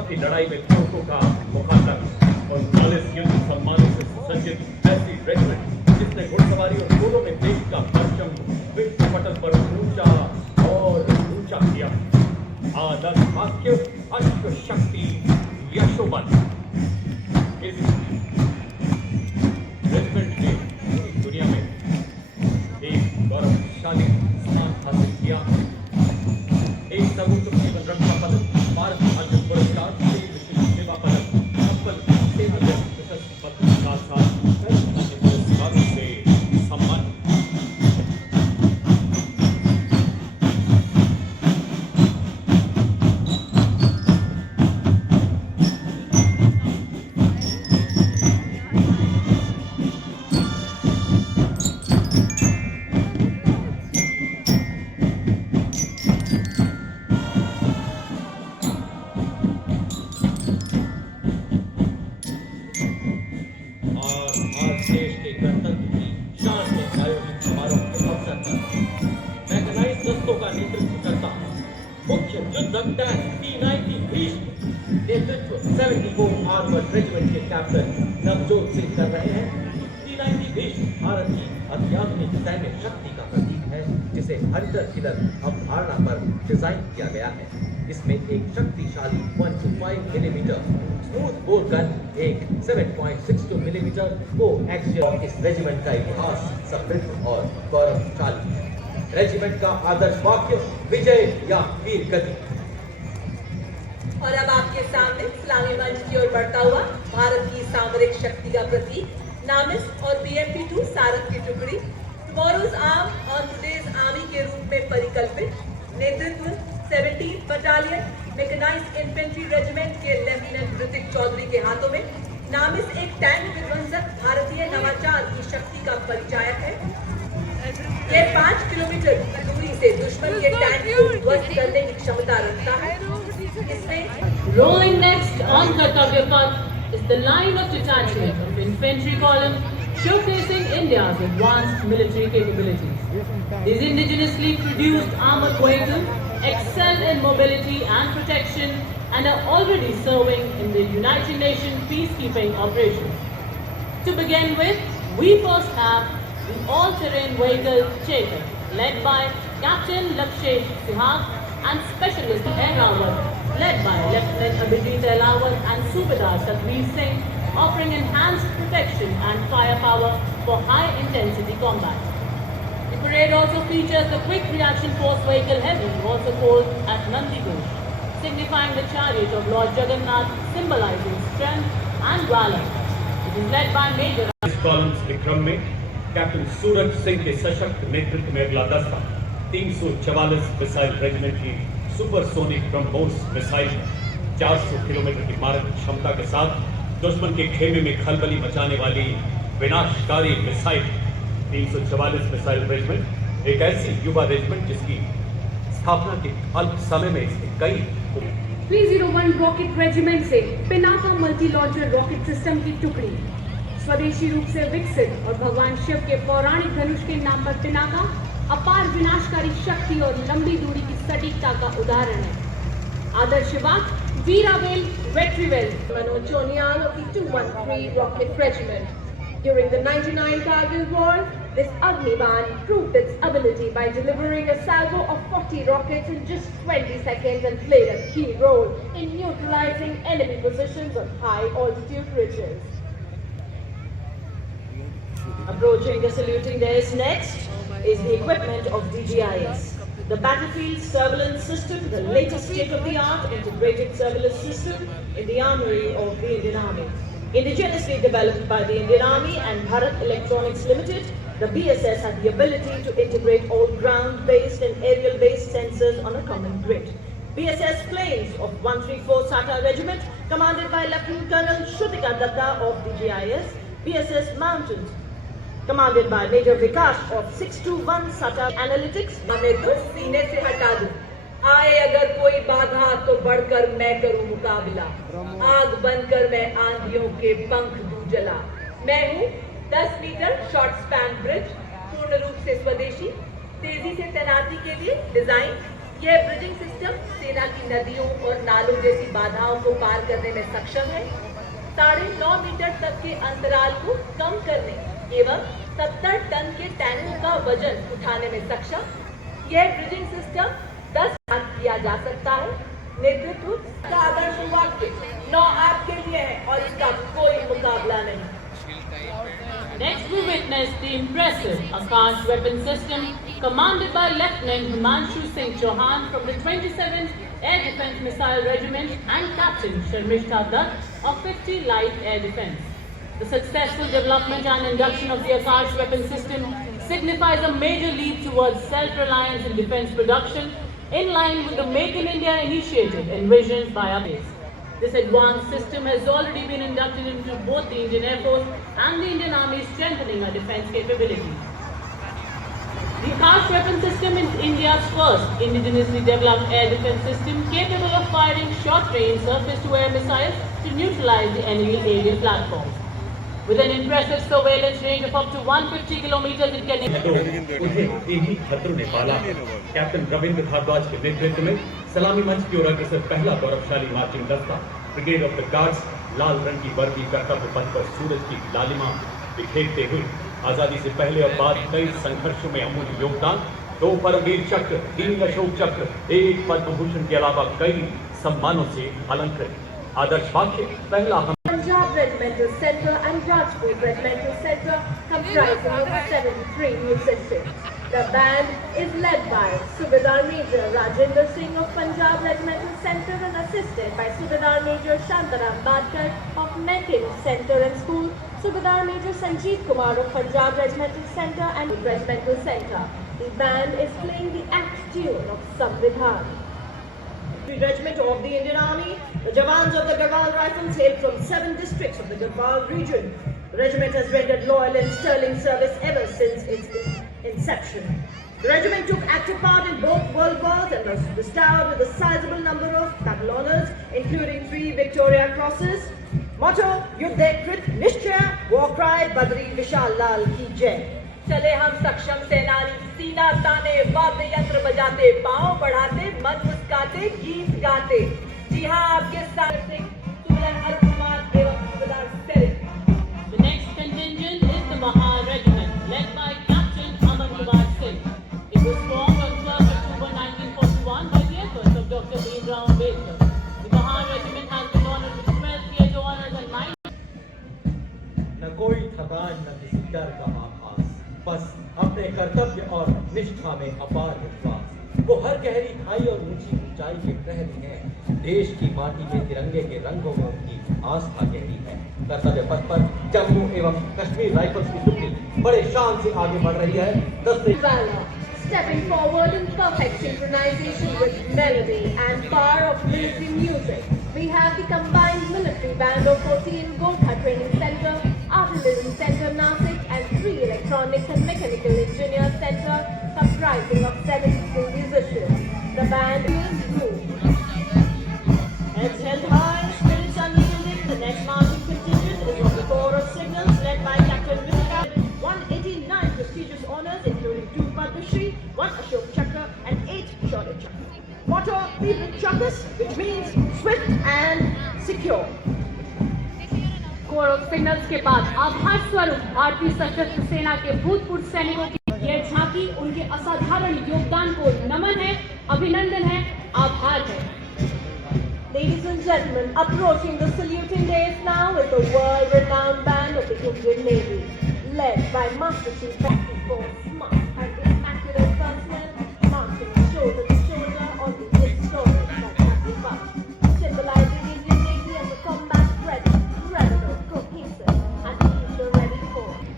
स्वतंत्रता की लड़ाई में तुर्कों का मुखातब और 39 युद्ध सम्मानों से सुसज्जित ऐसी रेजिमेंट जिसने घुड़सवारी और घोड़ों में देश का परचम विश्व पटल पर ऊंचा और ऊंचा किया। आदर्श वाक्य, अश्व शक्ति, यशोबल। इस रेजिमेंट ने पूरी दुनिया में एक गौरवशाली स्थान हासिल किया। एक सर्वोच्च जीवन रक्षा पदक, भारत अर्जुन पुरस्कार, सेवा पदक, कपल सेवा प्रशस्ति पत्र के साथ साथ कई अन्य पुरस्कारों से सम्मानित। देश के गणतंत्र की शान में आयोजित समारोह के अवसर पर मैकेनाइज्ड दस्तों का नेतृत्व करता मुख्य युद्धक टैंक T-90 भीष्म नेतृत्व 74 आर्मर्ड रेजिमेंट के कैप्टन नवजोत सिंह कर रहे हैं। T-90 भीष्म भारत की अत्याधुनिक सैन्य शक्ति का प्रतीक है, जिसे हंटर किलर अवधारणा पर डिजाइन किया गया है। इसमें एक शक्तिशाली 125 मिलीमीटर स्मूथ बोर गन, एक 7.62 मिलीमीटर को एक्सियल। इस रेजिमेंट का इतिहास समृद्ध और गौरवशाली है। रेजिमेंट का आदर्श वाक्य, विजय या वीर गति। और अब आपके सामने सलामी मंच की ओर बढ़ता हुआ भारत की सामरिक शक्ति का प्रतीक नामिस और BMP-2 सारंग की टुकड़ी टुमारोज आर्म और टुडेज आर्मी के रूप में परिकल्पित, नेतृत्व 17th battalion mechanised infantry regiment के लेफ्टिनेंट ऋतिक चौधरी के हाथों में। नामिस एक टैंक विध्वंसक भारतीय नवाचार की शक्ति का परिचायक है। यह 5 किलोमीटर की दूरी से दुश्मन के टैंक को ध्वस्त करने की क्षमता रखता है। इसमें rolling next on Kartavya Path is the line of detachment of infantry column showcasing India's advanced military capabilities. These indigenously produced armored vehicles excel in mobility and protection and are already serving in the United Nations peacekeeping operations. To begin with, we first have the all-terrain vehicle Chetak, led by Captain Lakshesh Sihag and Specialist Air Rawat, led by Lieutenant Abhijit Elawat and Subedar Satveer Singh, offering enhanced protection and firepower for high-intensity combat. The parade also features the Quick Reaction Force Vehicle Heavy, also called as Nandi Ghosh, signifying the chariot of Lord Jagannath, symbolizing strength and valor. It is led by Major. इस columns के क्रम में captain Suraj Singh के सशक्त नेतृत्व में अगला दस्ता 344 मिसाइल रेजिमेंट की सुपरसोनिक ब्रह्मोस मिसाइल 400 किलोमीटर की मारक क्षमता के साथ दुश्मन के खेमे में खलबली मचाने वाली विनाशकारी मिसाइल 344 मिसाइल रेजिमेंट एक ऐसी युवा रेजिमेंट जिसकी स्थापना के अल्प समय में इसके कई 301 रॉकेट रेजिमेंट से Pinaka multi launcher rocket system की टुकड़ी स्वदेशी रूप से विकसित और भगवान शिव के पौराणिक धनुष के नाम पर पिनाका अपार विनाशकारी शक्ति और लंबी दूरी की सटीकता का उदाहरण है। आदर्श वाक्य, वीरावेल Vetrivel. Manoj Chonial of the 213 Rocket Regiment. During the 99 Kargil War, this Agniban proved its ability by delivering a salvo of 40 rockets in just 20 seconds and played a key role in neutralizing enemy positions on high altitude ridges. Approaching the saluting dais next is the equipment of DGIS. The battlefield surveillance system, the latest state-of-the-art integrated surveillance system in the armory of the Indian Army. Indigenously developed by the Indian Army and Bharat Electronics Limited, the BSS had the ability to integrate all ground-based and aerial-based sensors on a common grid. BSS planes of 134 SATA Regiment, commanded by Lieutenant Colonel Shrutika Datta of DGIS, BSS Mountains, commanded by Major Vikas of 621 SATA Analytics. हमें तो सीने से हटा दूं, आए अगर कोई बाधा तो बढ़कर मैं करूं मुकाबला, आग बनकर मैं आंधियों के पंख दूं जला। मैं हूं 10 मीटर शॉर्ट स्पैन ब्रिज, पूर्ण रूप से स्वदेशी, तेजी से तैनाती के लिए डिजाइन, यह ब्रिजिंग सिस्टम सेना की नदियों और नालों जैसी बाधाओं को पार करने में सक्षम है, 9.5 मीटर तक के अंतराल को कम करने एवं 70 टन के टैंकों का वजन उठाने में सक्षम। यह ब्रिजिंग सिस्टम 10 हाथ किया जा सकता है। नेतृत्व का आदर्श वाक्य 9 आपके लिए है और इसका कोई मुकाबला नहीं। Next we witnessed the impressive Akash weapon system commanded by Lieutenant Himanshu Singh Chauhan from the 27th Air Defence Missile Regiment and Captain Sharmishta Dutt of 50 Light Air Defence. The successful development and induction of the Akash weapon system signifies a major leap towards self-reliance in defence production in line with the Make in India initiative envisioned by our base. This advanced system has already been inducted into both the Indian Air Force and the Indian Army, strengthening our defence capabilities. The Akash weapon system is India's first indigenously developed air defence system capable of firing short-range surface-to-air missiles to neutralize the enemy aerial platforms. With an impressive surveillance range of up to 150 kilometers, it can... उन्हें यही खतरों ने पाला। Captain Ravindra Bhardwaj के नेतृत्व में सलामी मंच की ओर अग्रसर पहला गौरवशाली मार्चिंग दस्ता ब्रिगेड ऑफ द गार्ड्स लाल रंग की वर्दी कर्तव्य पथ पर सूरज की लालिमा बिखेरते हुए आजादी से पहले और बाद कई संघर्षों में अमूल्य योगदान, 2 परमवीर चक्र, 3 अशोक चक्र, 1 पद्म भूषण के अलावा कई सम्मानों से अलंकृत। आदर्श वाक्य पहला Punjab Regimental Centre and Rajput Regimental Centre comprising of 73 musicians. The band is led by Subedar Major Rajendra Singh of Punjab Regimental Centre and assisted by Subedar Major Shantaram Badkar of Mekin Centre and School, Subedar Major Sanjeev Kumar of Punjab Regimental Centre and Regimental Centre. The band is playing the act tune of Samvidhan. Regiment of the Indian Army, the Jawans of the Garhwal Rifles hail from 7 districts of the Garhwal region. The regiment has rendered loyal and sterling service ever since its inception. The regiment took active part in both World Wars and was bestowed with a sizable number of battle honours, including 3 Victoria Crosses. Motto: Yuddhe Krit Nishchaya, war cry Badri Vishal Lal ki jai. चले हम सक्षम सेनानी, सीना ताने, वाद्य यंत्र बजाते, पांव बढ़ाते, मन मुस्काते, गीत गाते। जी हाँ, आपके साथ सुबेदार अरुण कुमार एवं सुबेदार ceric. The next contingent is the Mahar Regiment, led by Captain Aman Kumar Singh. It was formed on 12 October 1941 by the efforts of Dr. Bhimrao Ambedkar. The Mahar Regiment has been honored with 12 Theatre Honours and 9. न कोई थकान न किसी डर का आभास, बस अपने कर्तव्य और निष्ठा में अपार विश्वास। वो हर गहरी खाई और ऊंची ऊंचाई के प्रहरी हैं। देश की माटी में तिरंगे के रंगों में उनकी आस्था गहरी है। कर्तव्य पथ पर जम्मू एवं कश्मीर राइफल्स की टुकड़ी बड़े शान से आगे बढ़ रही है। Stepping forward in perfect synchronization with melody and power of military music, we have the combined military band of 14 Gorkha Training Center, Artillery Center Nasik and 3 Electronics and Mechanical Engineer Center comprising of 72 musicians. The band is blue. Heads held high, spirits unyielding, the next marching contingent is of the Corps of Signals led by Captain Vishal. 189 prestigious honours including 2 Padma Shri, 1 Ashok Chakra and 8 Shaurya Chakra. Motto: Be with Chakas, which means swift and secure. Core of signals के बाद आभार स्वरूप भारतीय सशस्त्र सेना के भूतपूर्व सैनिकों की यह झांकी उनके असाधारण योगदान को नमन है, अभिनंदन है, आभार है। Ladies and gentlemen, approaching the saluting dais now is the world-renowned band of the Indian Navy, led by Master Chief Captain Force Smart and immaculate personnel, marching shoulder to shoulder on the historic Satyagraha, symbolizing Indian Navy as a combat-ready, relevant, cohesive, and future-ready force.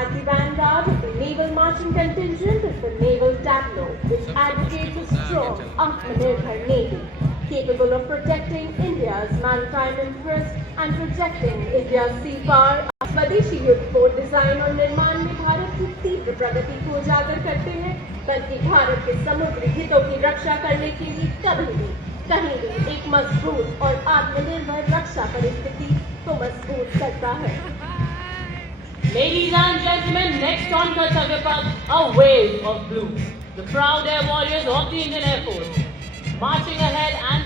At the vanguard of the naval marching contingent is the Naval Tableau, which advocates a strong Atmanirbhar Navy, capable of protecting India's maritime interests and projecting India's sea power. स्वदेशी युद्धपोत design और निर्माण में भारत की तीव्र प्रगति को उजागर करते हैं, बल्कि भारत के समुद्री हितों की रक्षा करने के लिए कभी भी कहीं भी एक मजबूत और आत्मनिर्भर रक्षा परिस्थिति को मजबूत करता है। Ladies and gentlemen, next on Kartavya Path, a wave of blue. The proud air warriors of the Indian Air Force, marching ahead and